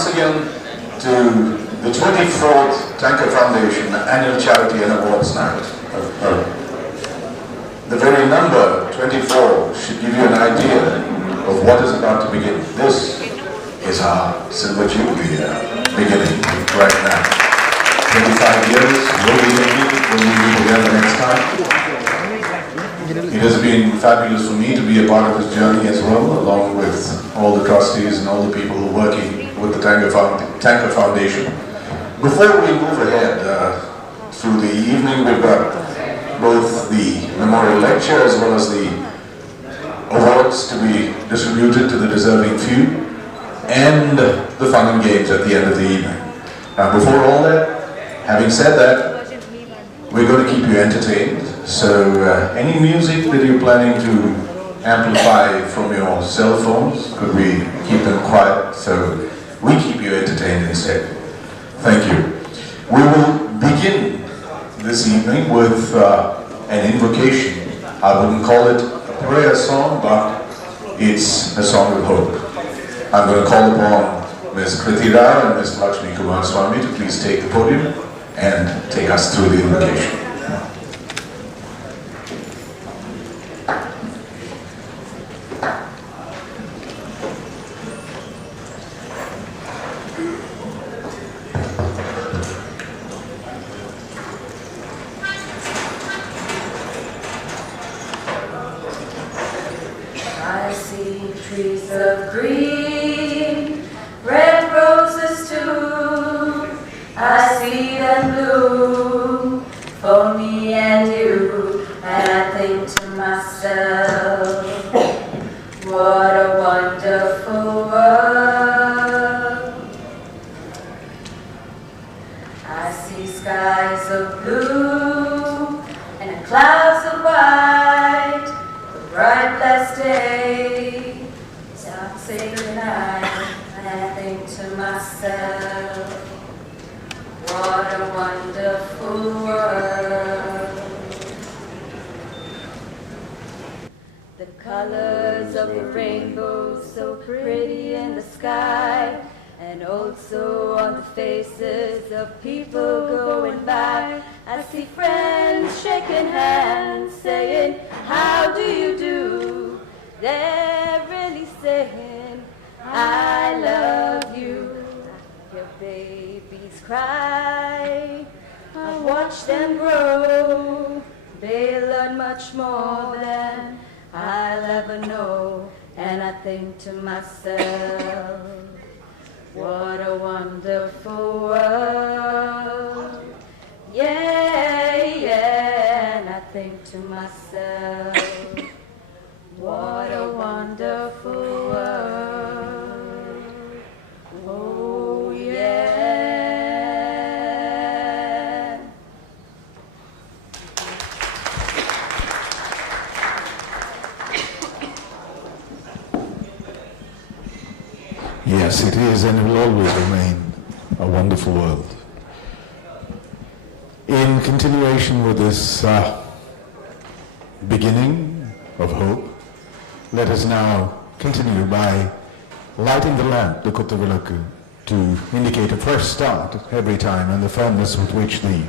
once again to the 24th TANKER Foundation Annual Charity and Awards Night. The very number 24 should give you an idea of what is about to begin. This is our Silver Jubilee beginning right now. 25 years, will we be together next time? It has been fabulous for me to be a part of this journey as well, along with all the trustees and all the people who are working with the TANKER Foundation. Before we move ahead through the evening, we've got both the memorial lecture as well as the awards to be distributed to the deserving few, and the fun and games at the end of the evening. Now, before all that, having said that, we're going to keep you entertained. So any music that you're planning to amplify from your cell phones, could we keep them quiet so we keep you entertained instead? Thank you. We will begin this evening with an invocation. I wouldn't call it a prayer song, but it's a song of hope. I'm going to call upon Ms. Kriti Rao and Ms. Lakshmi Kumar Swami to please take the podium and take us through the invocation. I see trees of green, red roses too. I see them bloom for me and you, and I think to myself, what a wonderful world. I see skies of blue and clouds of white, a bright blessed day, dark sacred night, and I think to myself, what a wonderful world. The colors of the rainbow so pretty in the sky, and also on the faces of people going by. I see friends shaking hands, saying, how do you do? They're really saying, I love you. Your babies cry, I watch them grow. They learn much more than I'll ever know. And I think to myself, what a wonderful world. Yeah, yeah, and I think to myself, what a wonderful world. Oh, yeah. Yes, it is, and it will always remain a wonderful world. In continuation with this beginning of hope, let us now continue by lighting the lamp, the Kuttavilakku, to indicate a fresh start every time and the firmness with which the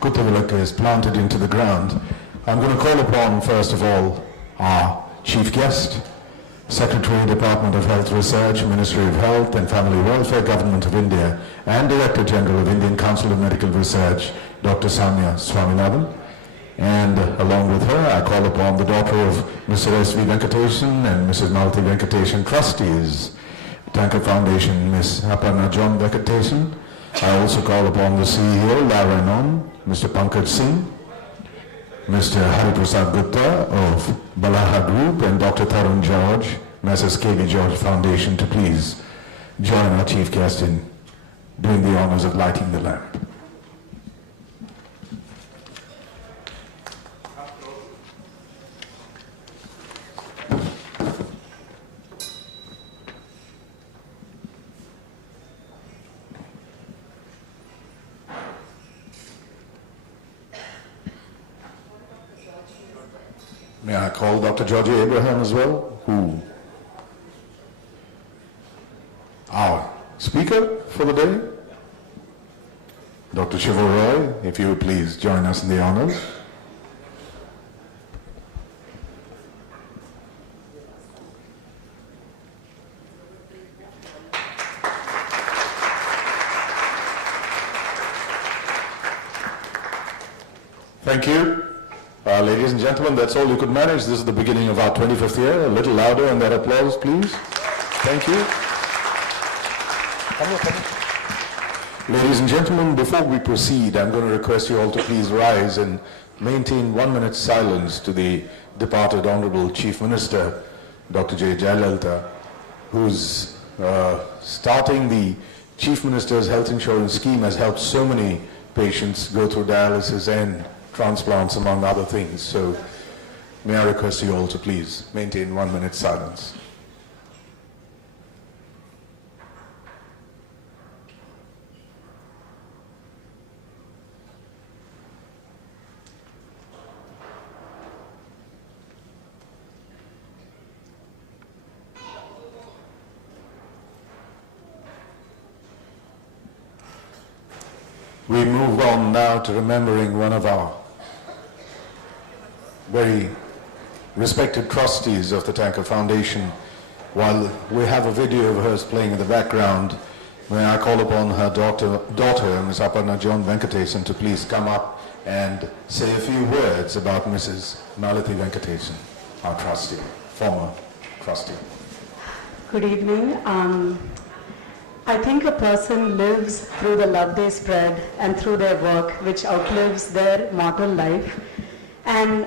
Kuttavilakku is planted into the ground. I'm going to call upon, first of all, our chief guest, Secretary, Department of Health Research, Ministry of Health and Family Welfare, Government of India, and Director General of Indian Council of Medical Research, Dr. Samya Swaminathan. And along with her, I call upon the daughter of Mr. S.V. Venkatesan and Mrs. Malathi Venkatesan, trustees, TANKER Foundation, Ms. Aparna John Venkatesan. I also call upon the CEO, Laranon, Mr. Pankaj Singh, Mr. Hariprasad Gupta of Balaha Group, and Dr. Tarun George, Mrs. K.V. George Foundation, to please join our chief guest in doing the honors of lighting the lamp. May I call Dr. Georgie Abraham as well, who our speaker for the day, Dr. Shuvo Roy, if you would please join us in the honors. Thank you. Ladies and gentlemen, that's all you could manage. This is the beginning of our 25th year. A little louder on that applause, please. Thank you. Ladies and gentlemen, before we proceed, I'm going to request you all to please rise and maintain 1 minute's silence to the departed Honorable Chief Minister, Dr. J. Jayalalitha, who's starting the Chief Minister's health insurance scheme has helped so many patients go through dialysis and transplants, among other things. So may I request you all to please maintain 1 minute's silence. We move on now to remembering one of our very respected trustees of the TANKER Foundation. While we have a video of hers playing in the background, may I call upon her daughter, Ms. Aparna John Venkatesan, to please come up and say a few words about Mrs. Malathi Venkatesan, our trustee, former trustee. Good evening. I think a person lives through the love they spread and through their work, which outlives their mortal life. And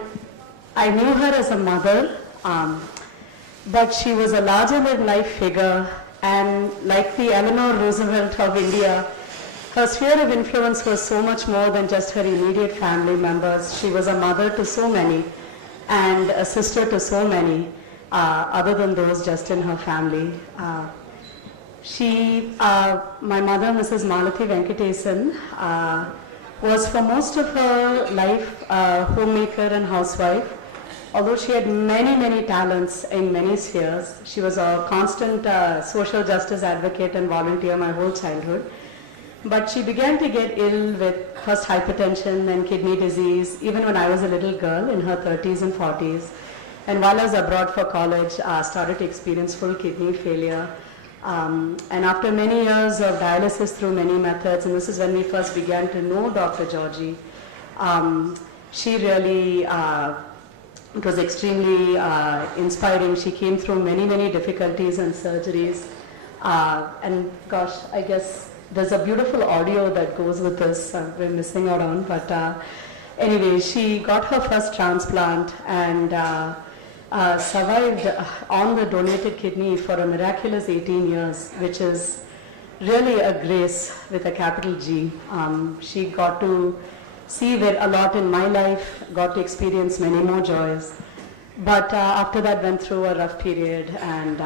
I knew her as a mother, but she was a larger-than-life figure, and like the Eleanor Roosevelt of India, her sphere of influence was so much more than just her immediate family members. She was a mother to so many and a sister to so many, other than those just in her family. My mother, Mrs. Malathi Venkatesan, was for most of her life a homemaker and housewife. Although she had many, many talents in many spheres, she was a constant social justice advocate and volunteer my whole childhood. But she began to get ill with first hypertension and kidney disease, even when I was a little girl in her 30s and 40s. And while I was abroad for college, started to experience full kidney failure. And after many years of dialysis through many methods, and this is when we first began to know Dr. Georgie, she really, it was extremely inspiring. She came through many, many difficulties and surgeries. And gosh, I guess there's a beautiful audio that goes with this we're missing out on. But anyway, she got her first transplant and survived on the donated kidney for a miraculous 18 years, which is really a grace with a capital G. She got to see a lot in my life, got to experience many more joys. But after that went through a rough period and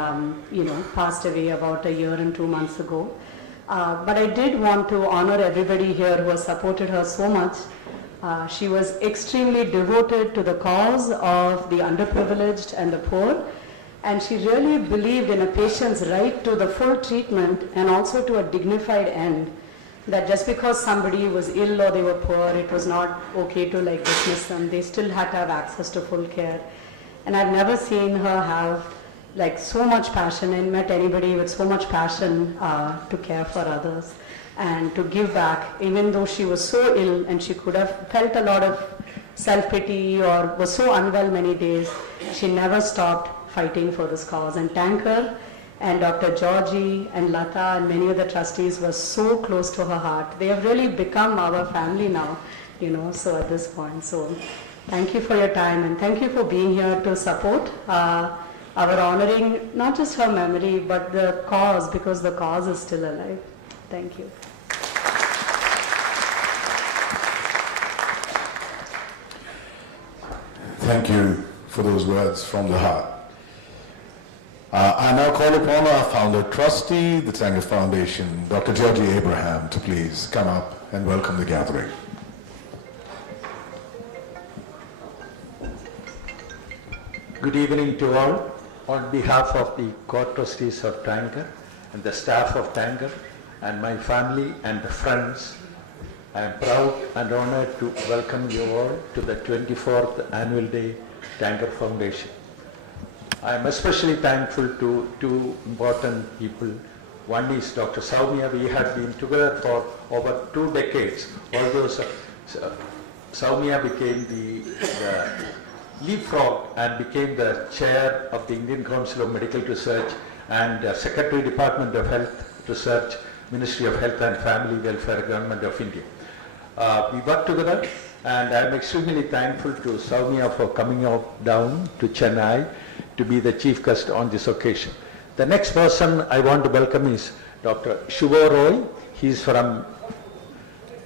passed away about a year and 2 months ago. But I did want to honor everybody here who has supported her so much. She was extremely devoted to the cause of the underprivileged and the poor, and she really believed in a patient's right to the full treatment and also to a dignified end. That just because somebody was ill or they were poor, it was not okay to dismiss them. They still had to have access to full care. And I've never seen her have so much passion and met anybody with so much passion to care for others and to give back, even though she was so ill and she could have felt a lot of self-pity or was so unwell many days. She never stopped fighting for this cause. And TANKER and Dr. Georgie and Lata and many of the trustees were so close to her heart. They have really become our family now, so at this point. So thank you for your time and thank you for being here to support our honoring not just her memory but the cause, because the cause is still alive. Thank you. Thank you for those words from the heart. I now call upon our founder trustee, the TANKER Foundation, Dr. Georgie Abraham, to please come up and welcome the gathering. Good evening to all. On behalf of the co-trustees of TANKER, and the staff of TANKER, and my family and the friends, I am proud and honored to welcome you all to the 24th Annual Day TANKER Foundation. I am especially thankful to two important people. One is Dr. Soumya. We had been together for over 2 decades, although Soumya became the leapfrog and became the chair of the Indian Council of Medical Research and Secretary Department of Health Research, Ministry of Health and Family Welfare, Government of India. We worked together, and I am extremely thankful to Soumya for coming down to Chennai to be the chief guest on this occasion. The next person I want to welcome is Dr. Shuvo Roy. He is from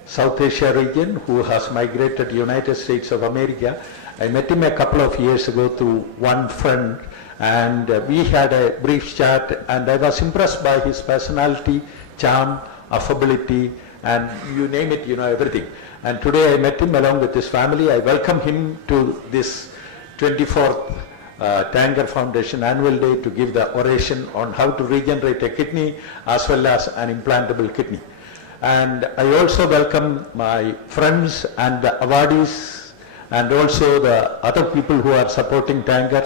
South Asia region who has migrated to United States of America. I met him a couple of years ago through one friend, and we had a brief chat, and I was impressed by his personality, charm, affability, and you name it, everything. And today I met him along with his family. I welcome him to this 24th TANKER Foundation Annual Day to give the oration on how to regenerate a kidney as well as an implantable kidney. And I also welcome my friends and the awardees and also the other people who are supporting TANKER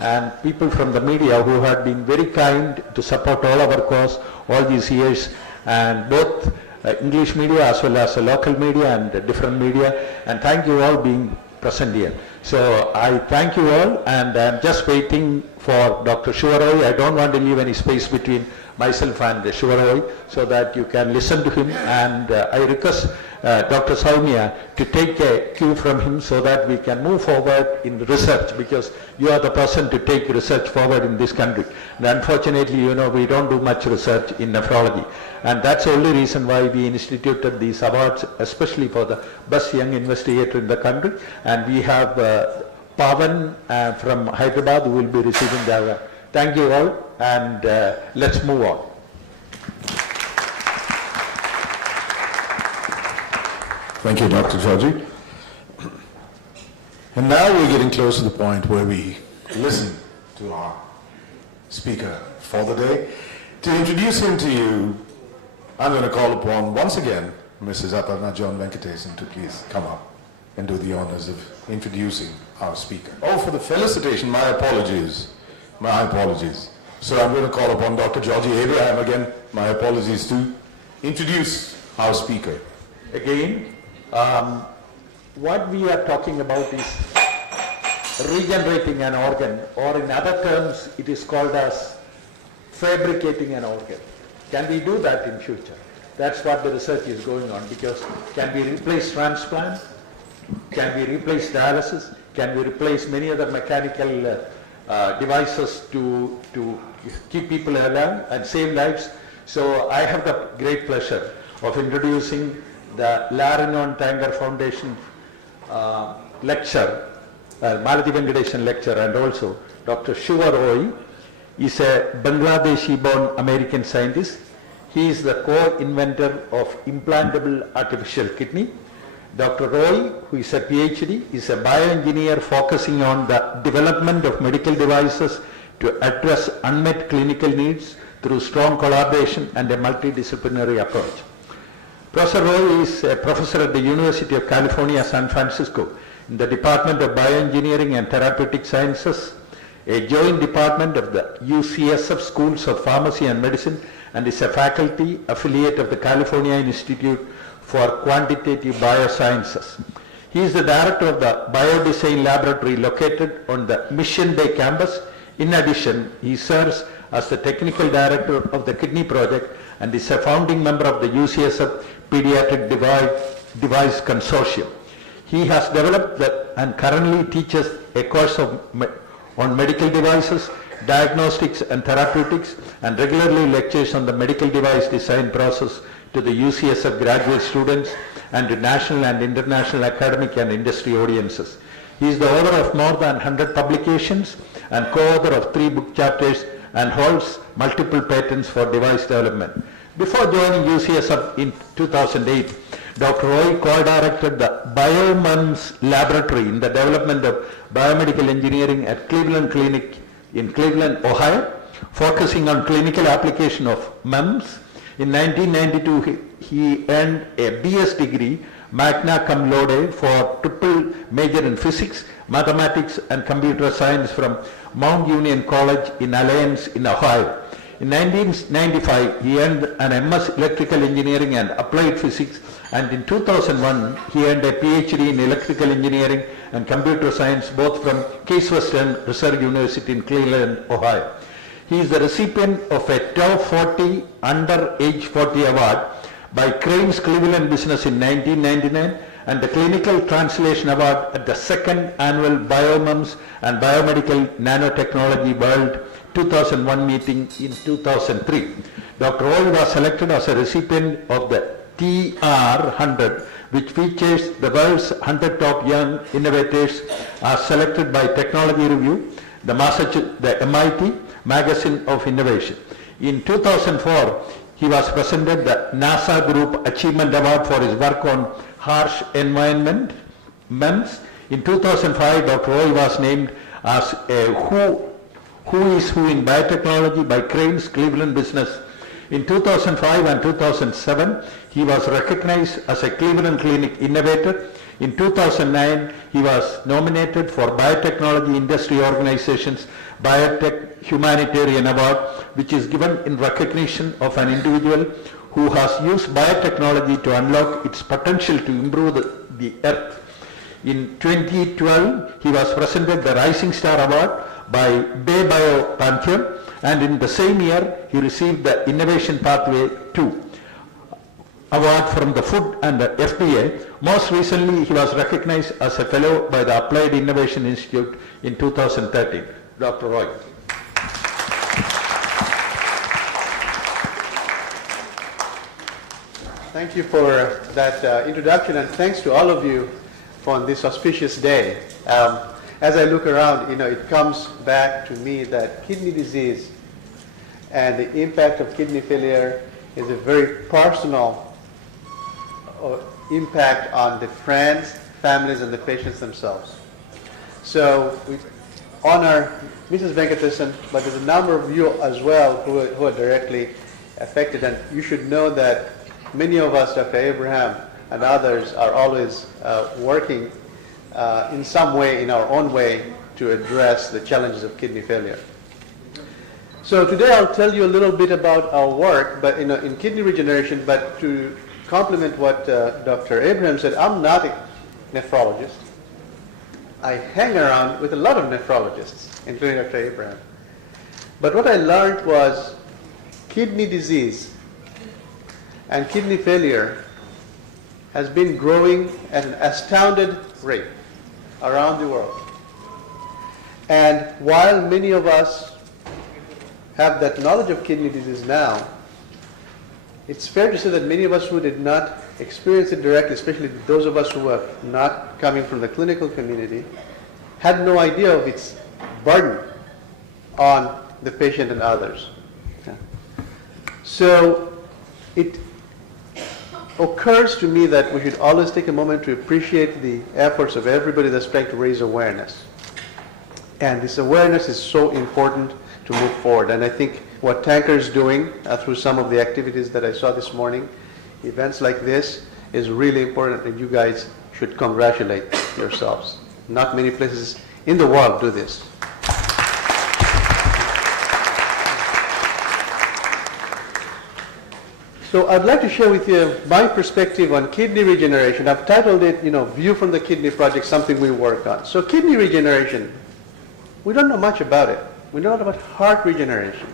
and people from the media who have been very kind to support all our cause all these years, and both English media as well as local media and different media, and thank you all being present here. So I thank you all, and I'm just waiting for Dr. Shuvo Roy. I don't want to leave any space between myself and Shuvo Roy so that you can listen to him, and I request Dr. Soumya to take a cue from him so that we can move forward in research, because you are the person to take research forward in this country. And unfortunately, we don't do much research in nephrology. And that's the only reason why we instituted these awards, especially for the best young investigator in the country. And we have Pavan from Hyderabad who will be receiving the award. Thank you all, and let's move on. Thank you, Dr. Georgie. And now we're getting close to the point where we listen to our speaker for the day. To introduce him to you, I'm going to call upon once again Mrs. Aparna John Venkatesan to please come up and do the honors of introducing our speaker. Oh, for the felicitation, my apologies. My apologies. So I'm going to call upon Dr. Georgie Abraham again, my apologies, to introduce our speaker. Again, what we are talking about is regenerating an organ, or in other terms, it is called as fabricating an organ. Can we do that in future? That's what the research is going on, because can we replace transplant? Can we replace dialysis? Can we replace many other mechanical devices to keep people alive and save lives? So I have the great pleasure of introducing the Larinon TANKER Foundation lecture, Malathi Venkatesan lecture, and also Dr. Shuvo Roy is a Bangladeshi-born American scientist. He is the co-inventor of implantable artificial kidney. Dr. Roy, who is a PhD, is a bioengineer focusing on the development of medical devices to address unmet clinical needs through strong collaboration and a multidisciplinary approach. Professor Roy is a professor at the University of California, San Francisco, in the Department of Bioengineering and Therapeutic Sciences, a joint department of the UCSF Schools of Pharmacy and Medicine, and is a faculty affiliate of the California Institute for Quantitative Biosciences. He is the director of the Biodesign Laboratory located on the Mission Bay campus. In addition, he serves as the technical director of the Kidney Project and is a founding member of the UCSF Pediatric Device Consortium. He has developed and currently teaches a course on medical devices, diagnostics and therapeutics, and regularly lectures on the medical device design process to the UCSF graduate students and to national and international academic and industry audiences. He is the author of more than 100 publications and co-author of 3 book chapters and holds multiple patents for device development. Before joining UCSF in 2008, Dr. Roy co-directed the Biomans Laboratory in the development of biomedical engineering at Cleveland Clinic in Cleveland, Ohio. focusing on clinical application of MEMS. In 1992, he earned a BS degree, magna cum laude, for triple major in physics, mathematics and computer science from Mount Union College in Alliance in Ohio. In 1995, he earned an MS Electrical Engineering and Applied Physics, and in 2001, he earned a PhD in Electrical Engineering and Computer Science, both from Case Western Reserve University in Cleveland, Ohio. He is the recipient of a Top 40 Under Age 40 Award by Crane's Cleveland Business in 1999 and the Clinical Translation Award at the second annual BioMEMS and Biomedical Nanotechnology World 2001 meeting in 2003. Dr. Roy was selected as a recipient of the TR100, which features the world's 100 top young innovators as selected by Technology Review, the MIT Magazine of Innovation. In 2004, he was presented the NASA Group Achievement Award for his work on harsh environment, MEMS. In 2005, Dr. Roy was named as a Who is Who in Biotechnology by Crane's Cleveland Business. In 2005 and 2007, he was recognized as a Cleveland Clinic Innovator. In 2009, he was nominated for Biotechnology Industry Organization's Biotech Humanitarian Award, which is given in recognition of an individual who has used biotechnology to unlock its potential to improve the earth. In 2012, he was presented the Rising Star Award by Bay Bio Pantheon, and in the same year, he received the Innovation Pathway 2 Award from the Food and the FDA. Most recently, he was recognized as a fellow by the Applied Innovation Institute in 2013. Dr. Roy. Thank you for that introduction, and thanks to all of you for this auspicious day. As I look around, it comes back to me that kidney disease and the impact of kidney failure is a very personal impact on the friends, families, and the patients themselves. So we honor Mrs. Venkatesan, but there's a number of you as well who are directly affected, and you should know that many of us, Dr. Abraham and others, are always working in some way, in our own way, to address the challenges of kidney failure. So today I'll tell you a little bit about our work, but in kidney regeneration. But to complement what Dr. Abraham said, I'm not a nephrologist. I hang around with a lot of nephrologists, including Dr. Abraham. But what I learned was kidney disease and kidney failure has been growing at an astounded rate around the world. And while many of us have that knowledge of kidney disease now, it's fair to say that many of us who did not experience it directly, especially those of us who are not coming from the clinical community, had no idea of its burden on the patient and others. Yeah. So it occurs to me that we should always take a moment to appreciate the efforts of everybody that's trying to raise awareness. And this awareness is so important to move forward. And I think what TANKER is doing through some of the activities that I saw this morning, events like this, is really important, and you guys should congratulate yourselves. Not many places in the world do this. So I'd like to share with you my perspective on kidney regeneration. I've titled it, View from the Kidney Project, something we work on. So kidney regeneration, we don't know much about it. We know about heart regeneration.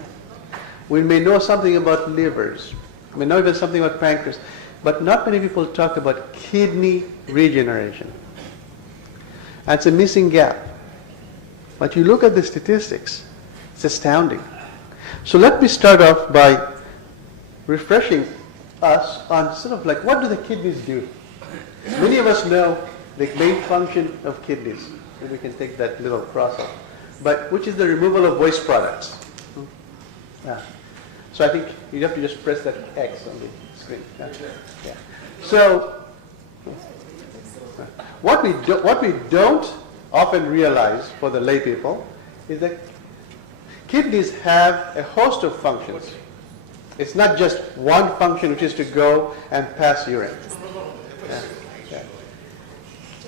We may know something about livers. We may know even something about pancreas. But not many people talk about kidney regeneration. That's a missing gap. But you look at the statistics, it's astounding. So let me start off by refreshing us on sort of like, what do the kidneys do? Many of us know the main function of kidneys. And we can take that little cross off. But which is the removal of waste products. Yeah. So I think you have to just press that X on the screen. Yeah. So what we don't often realize for the lay people is that kidneys have a host of functions. It's not just one function, which is to go and pass urine. Yeah, yeah.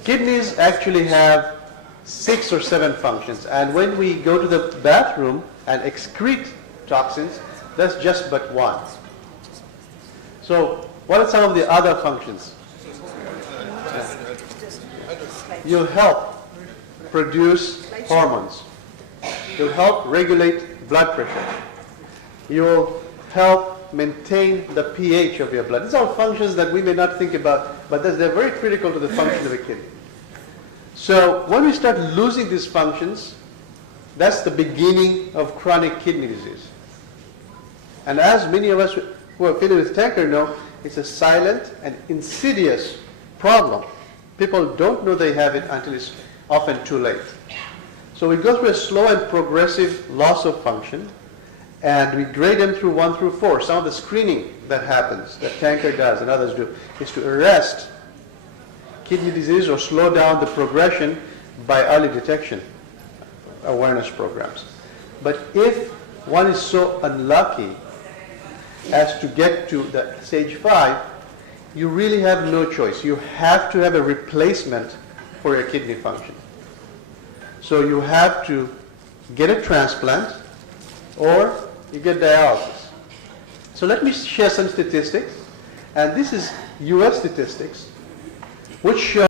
Kidneys actually have 6 or 7 functions, and when we go to the bathroom and excrete toxins, that's just but one. So what are some of the other functions? You help produce hormones. You'll help regulate blood pressure. You'll help maintain the pH of your blood. These are all functions that we may not think about, but they're very critical to the function of a kidney. So when we start losing these functions, that's the beginning of chronic kidney disease. And as many of us who are familiar with TANKER know, it's a silent and insidious problem. People don't know they have it until it's often too late. So we go through a slow and progressive loss of function, and we grade them through 1 through 4. Some of the screening that happens, that TANKER does and others do, is to arrest kidney disease or slow down the progression by early detection awareness programs. But if one is so unlucky as to get to the stage 5, you really have no choice. You have to have a replacement for your kidney function. So you have to get a transplant or you get dialysis. So let me share some statistics, and this is US statistics, which show